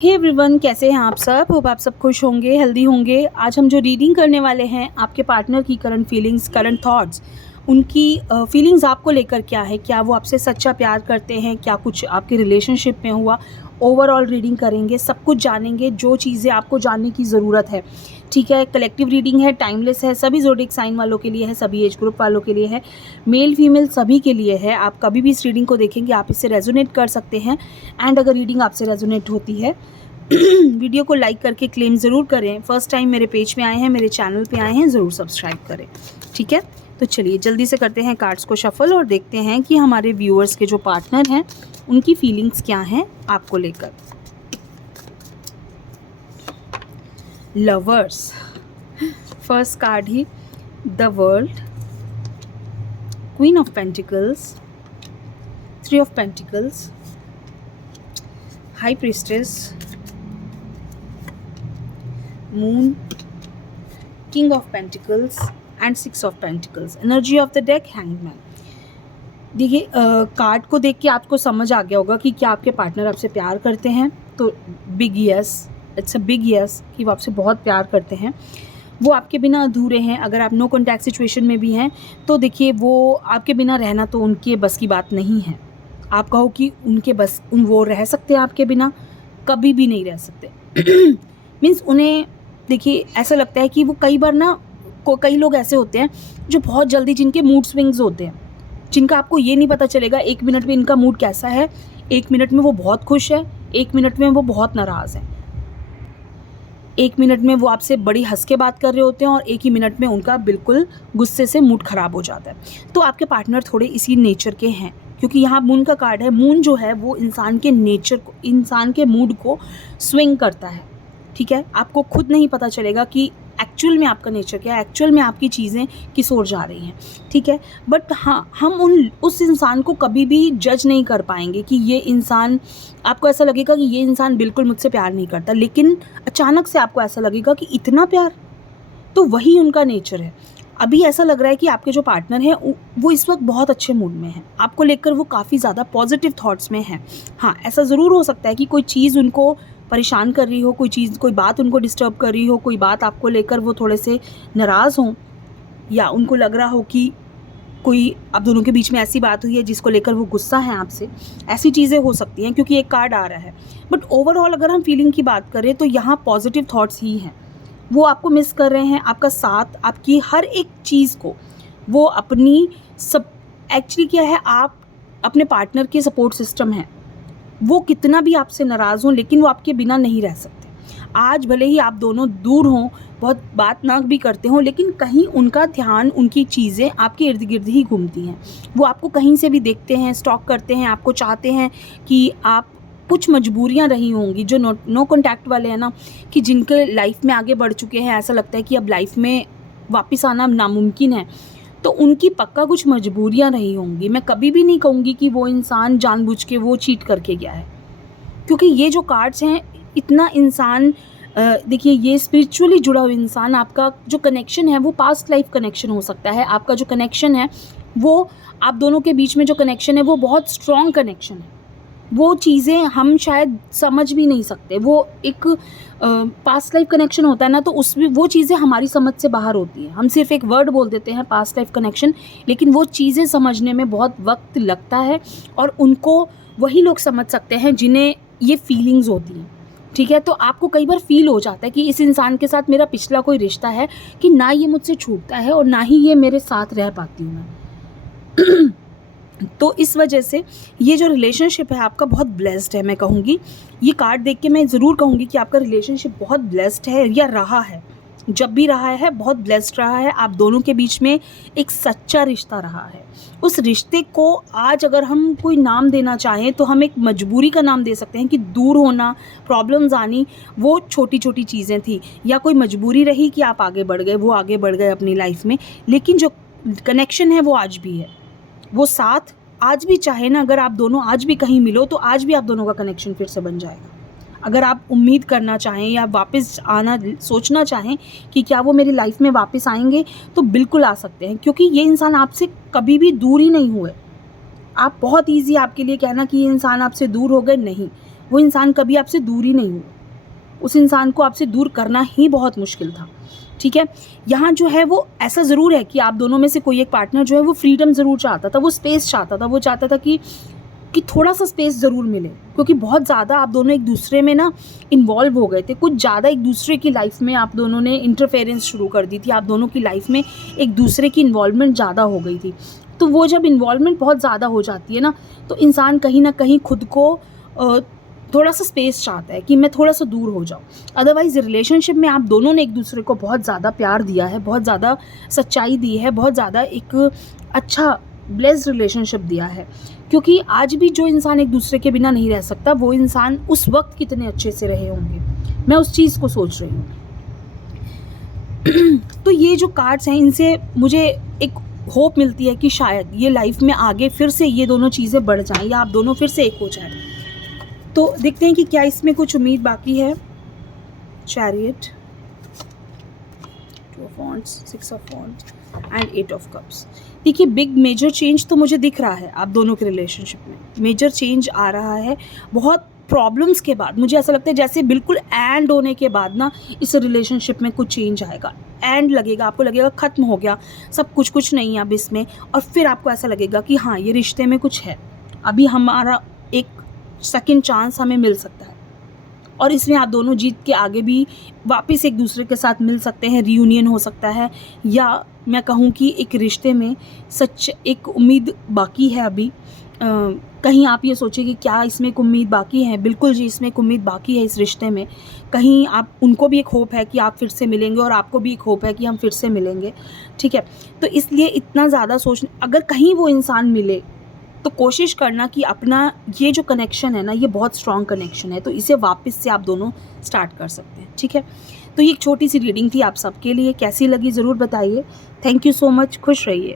Hey everyone, कैसे हैं आप सब। होप आप सब खुश होंगे, हेल्दी होंगे। आज हम जो रीडिंग करने वाले हैं, आपके पार्टनर की करंट फीलिंग्स, करंट थॉट्स, उनकी फीलिंग्स आपको लेकर क्या है, क्या वो आपसे सच्चा प्यार करते हैं, क्या कुछ आपके रिलेशनशिप में हुआ, ओवरऑल रीडिंग करेंगे, सब कुछ जानेंगे जो चीज़ें आपको जानने की ज़रूरत है। ठीक है, कलेक्टिव रीडिंग है, टाइमलेस है, सभी ज़ोडिएक साइन वालों के लिए है, सभी एज ग्रुप वालों के लिए है, मेल फीमेल सभी के लिए है। आप कभी भी इस रीडिंग को देखेंगे, आप इससे रेजोनेट कर सकते हैं। एंड अगर रीडिंग आपसे रेजोनेट होती है वीडियो को लाइक करके क्लेम ज़रूर करें। फर्स्ट टाइम मेरे पेज में आए हैं, मेरे चैनल पे आए हैं, ज़रूर सब्सक्राइब करें। ठीक है, तो चलिए जल्दी से करते हैं कार्ड्स को शफल और देखते हैं कि हमारे व्यूअर्स के जो पार्टनर हैं उनकी फीलिंग्स क्या हैं आपको लेकर। Lovers, first card he the world, queen of pentacles, three of pentacles, high priestess, moon, king of pentacles and six of pentacles. Energy of the deck hangman. देखिए, कार्ड को देख के आपको समझ आ गया होगा कि क्या आपके पार्टनर आपसे प्यार करते हैं। तो big yes, it's a big yes कि वो आपसे बहुत प्यार करते हैं। वो आपके बिना अधूरे हैं। अगर आप नो कॉन्टैक्ट सिचुएशन में भी हैं तो देखिए, वो आपके बिना रहना तो उनके बस की बात नहीं है। आप कहो कि उनके बस वो रह सकते हैं आपके बिना, कभी भी नहीं रह सकते। मीन्स उन्हें देखिए, ऐसा लगता है कि वो कई बार ना कई लोग ऐसे होते हैं जो बहुत जल्दी, जिनके मूड स्विंग्स होते हैं, जिनका आपको ये नहीं पता चलेगा एक मिनट में इनका मूड कैसा है। एक मिनट में वो बहुत खुश है, एक मिनट में वो बहुत नाराज़ है, एक मिनट में वो आपसे बड़ी हंस के बात कर रहे होते हैं और एक ही मिनट में उनका बिल्कुल गुस्से से मूड ख़राब हो जाता है। तो आपके पार्टनर थोड़े इसी नेचर के हैं, क्योंकि यहाँ मून का कार्ड है। मून जो है वो इंसान के नेचर को, इंसान के मूड को स्विंग करता है। ठीक है, आपको खुद नहीं पता चलेगा कि एक्चुअल में आपका नेचर क्या है, एक्चुअल में आपकी चीज़ें किस ओर जा रही हैं। ठीक है, बट हाँ, हम उस इंसान को कभी भी जज नहीं कर पाएंगे कि ये इंसान, आपको ऐसा लगेगा कि ये इंसान बिल्कुल मुझसे प्यार नहीं करता, लेकिन अचानक से आपको ऐसा लगेगा कि इतना प्यार, तो वही उनका नेचर है। अभी ऐसा लग रहा है कि आपके जो पार्टनर हैं वो इस वक्त बहुत अच्छे मूड में हैं, आपको लेकर वो काफ़ी ज़्यादा पॉजिटिव थॉट्स में हैं। हाँ, ऐसा ज़रूर हो सकता है कि कोई चीज़ उनको परेशान कर रही हो, कोई चीज़, कोई बात उनको डिस्टर्ब कर रही हो, कोई बात आपको लेकर वो थोड़े से नाराज़ हों, या उनको लग रहा हो कि कोई आप दोनों के बीच में ऐसी बात हुई है जिसको लेकर वो गुस्सा है आपसे। ऐसी चीज़ें हो सकती हैं क्योंकि एक कार्ड आ रहा है। बट ओवरऑल अगर हम फीलिंग की बात करें तो यहाँ पॉजिटिव थॉट्स ही हैं। वो आपको मिस कर रहे हैं, आपका साथ, आपकी हर एक चीज़ को वो अपनी सब, एक्चुअली क्या है, आप अपने पार्टनर के सपोर्ट सिस्टम हैं। वो कितना भी आपसे नाराज़ हों, लेकिन वो आपके बिना नहीं रह सकते। आज भले ही आप दोनों दूर हों, बहुत बात ना भी करते हों, लेकिन कहीं उनका ध्यान, उनकी चीज़ें आपके इर्द गिर्द ही घूमती हैं। वो आपको कहीं से भी देखते हैं, स्टॉक करते हैं, आपको चाहते हैं कि आप, कुछ मजबूरियां रही होंगी जो नो कॉन्टैक्ट वाले हैं ना, कि जिनके लाइफ में आगे बढ़ चुके हैं, ऐसा लगता है कि अब लाइफ में वापस आना नामुमकिन है, तो उनकी पक्का कुछ मजबूरियां रही होंगी। मैं कभी भी नहीं कहूँगी कि वो इंसान जानबूझ के वो चीट करके गया है, क्योंकि ये जो कार्ड्स हैं, इतना इंसान, देखिए, ये स्पिरिचुअली जुड़ा हुआ इंसान, आपका जो कनेक्शन है वो पास्ट लाइफ कनेक्शन हो सकता है। आपका जो कनेक्शन है वो, आप दोनों के बीच में जो कनेक्शन है वो बहुत स्ट्रॉन्ग कनेक्शन है। वो चीज़ें हम शायद समझ भी नहीं सकते। वो एक पास्ट लाइफ कनेक्शन होता है ना, तो उसमें वो चीज़ें हमारी समझ से बाहर होती हैं। हम सिर्फ एक वर्ड बोल देते हैं पास्ट लाइफ कनेक्शन, लेकिन वो चीज़ें समझने में बहुत वक्त लगता है, और उनको वही लोग समझ सकते हैं जिन्हें ये फीलिंग्स होती हैं। ठीक है, तो आपको कई बार फील हो जाता है कि इस इंसान के साथ मेरा पिछला कोई रिश्ता है कि ना ये मुझसे छूटता है और ना ही ये मेरे साथ रह पाती हूँ मैं। तो इस वजह से ये जो रिलेशनशिप है आपका बहुत ब्लेस्ड है, मैं कहूँगी। ये कार्ड देख के मैं ज़रूर कहूँगी कि आपका रिलेशनशिप बहुत ब्लेस्ड है, या रहा है, जब भी रहा है बहुत ब्लेस्ड रहा है। आप दोनों के बीच में एक सच्चा रिश्ता रहा है। उस रिश्ते को आज अगर हम कोई नाम देना चाहें तो हम एक मजबूरी का नाम दे सकते हैं कि दूर होना, प्रॉब्लम्स आनी, वो छोटी छोटी चीज़ें थी, या कोई मजबूरी रही कि आप आगे बढ़ गए, वो आगे बढ़ गए अपनी लाइफ में। लेकिन जो कनेक्शन है वो आज भी है, वो साथ आज भी, चाहे ना, अगर आप दोनों आज भी कहीं मिलो तो आज भी आप दोनों का कनेक्शन फिर से बन जाएगा। अगर आप उम्मीद करना चाहें या वापस आना, सोचना चाहें कि क्या वो मेरी लाइफ में वापस आएंगे, तो बिल्कुल आ सकते हैं, क्योंकि ये इंसान आपसे कभी भी दूर ही नहीं हुए। आप बहुत ईजी आपके लिए कहना कि ये इंसान आपसे दूर हो गए, नहीं, वो इंसान कभी आपसे दूर ही नहीं हुआ, उस इंसान को आपसे दूर करना ही बहुत मुश्किल था, ठीक है। यहाँ जो है वो ऐसा ज़रूर है कि आप दोनों में से कोई एक पार्टनर जो है वो फ्रीडम ज़रूर चाहता था, वो स्पेस चाहता था, वो चाहता था कि थोड़ा सा स्पेस ज़रूर मिले, क्योंकि बहुत ज़्यादा आप दोनों एक दूसरे में ना इन्वॉल्व हो गए थे, कुछ ज़्यादा एक दूसरे की लाइफ में आप दोनों ने इंटरफेरेंस शुरू कर दी थी, आप दोनों की लाइफ में एक दूसरे की इन्वॉल्वमेंट ज़्यादा हो गई थी। तो वो जब इन्वॉल्वमेंट बहुत ज़्यादा हो जाती है ना, तो इंसान कहीं ना कहीं खुद को थोड़ा सा स्पेस चाहता है कि मैं थोड़ा सा दूर हो जाऊँ। अदरवाइज़ रिलेशनशिप में आप दोनों ने एक दूसरे को बहुत ज़्यादा प्यार दिया है, बहुत ज़्यादा सच्चाई दी है, बहुत ज़्यादा एक अच्छा ब्लेस्ड रिलेशनशिप दिया है, क्योंकि आज भी जो इंसान एक दूसरे के बिना नहीं रह सकता, वो इंसान उस वक्त कितने अच्छे से रहे होंगे, मैं उस चीज़ को सोच रही हूँ। तो ये जो कार्ड्स हैं, इनसे मुझे एक होप मिलती है कि शायद ये लाइफ में आगे फिर से ये दोनों चीज़ें बढ़ जाएं, या आप दोनों फिर से एक हो जाएं। तो देखते हैं कि क्या इसमें कुछ उम्मीद बाकी है। Chariot, 2 of wands, 6 of wands and 8 of cups. देखिए, बिग मेजर चेंज तो मुझे दिख रहा है आप दोनों के रिलेशनशिप में, मेजर चेंज आ रहा है। बहुत प्रॉब्लम्स के बाद मुझे ऐसा लगता है जैसे बिल्कुल एंड होने के बाद ना इस रिलेशनशिप में कुछ चेंज आएगा, एंड लगेगा, आपको लगेगा ख़त्म हो गया सब कुछ नहीं है अब इसमें, और फिर आपको ऐसा लगेगा कि हाँ, ये रिश्ते में कुछ है, अभी हमारा एक सेकंड चांस हमें मिल सकता है, और इसमें आप दोनों जीत के आगे भी वापस एक दूसरे के साथ मिल सकते हैं, रीयूनियन हो सकता है, या मैं कहूँ कि एक रिश्ते में सच एक उम्मीद बाकी है अभी। कहीं आप ये सोचिए कि क्या इसमें एक उम्मीद बाकी है, बिल्कुल जी, इसमें एक उम्मीद बाकी है इस रिश्ते में। कहीं आप उनको भी एक होप है कि आप फिर से मिलेंगे, और आपको भी एक होप है कि हम फिर से मिलेंगे, ठीक है। तो इसलिए इतना ज़्यादा अगर कहीं वो इंसान मिले तो कोशिश करना कि अपना ये जो कनेक्शन है ना, ये बहुत स्ट्रॉन्ग कनेक्शन है, तो इसे वापस से आप दोनों स्टार्ट कर सकते हैं, ठीक है। तो ये एक छोटी सी रीडिंग थी आप सबके लिए, कैसी लगी ज़रूर बताइए। थैंक यू सो मच, खुश रहिए।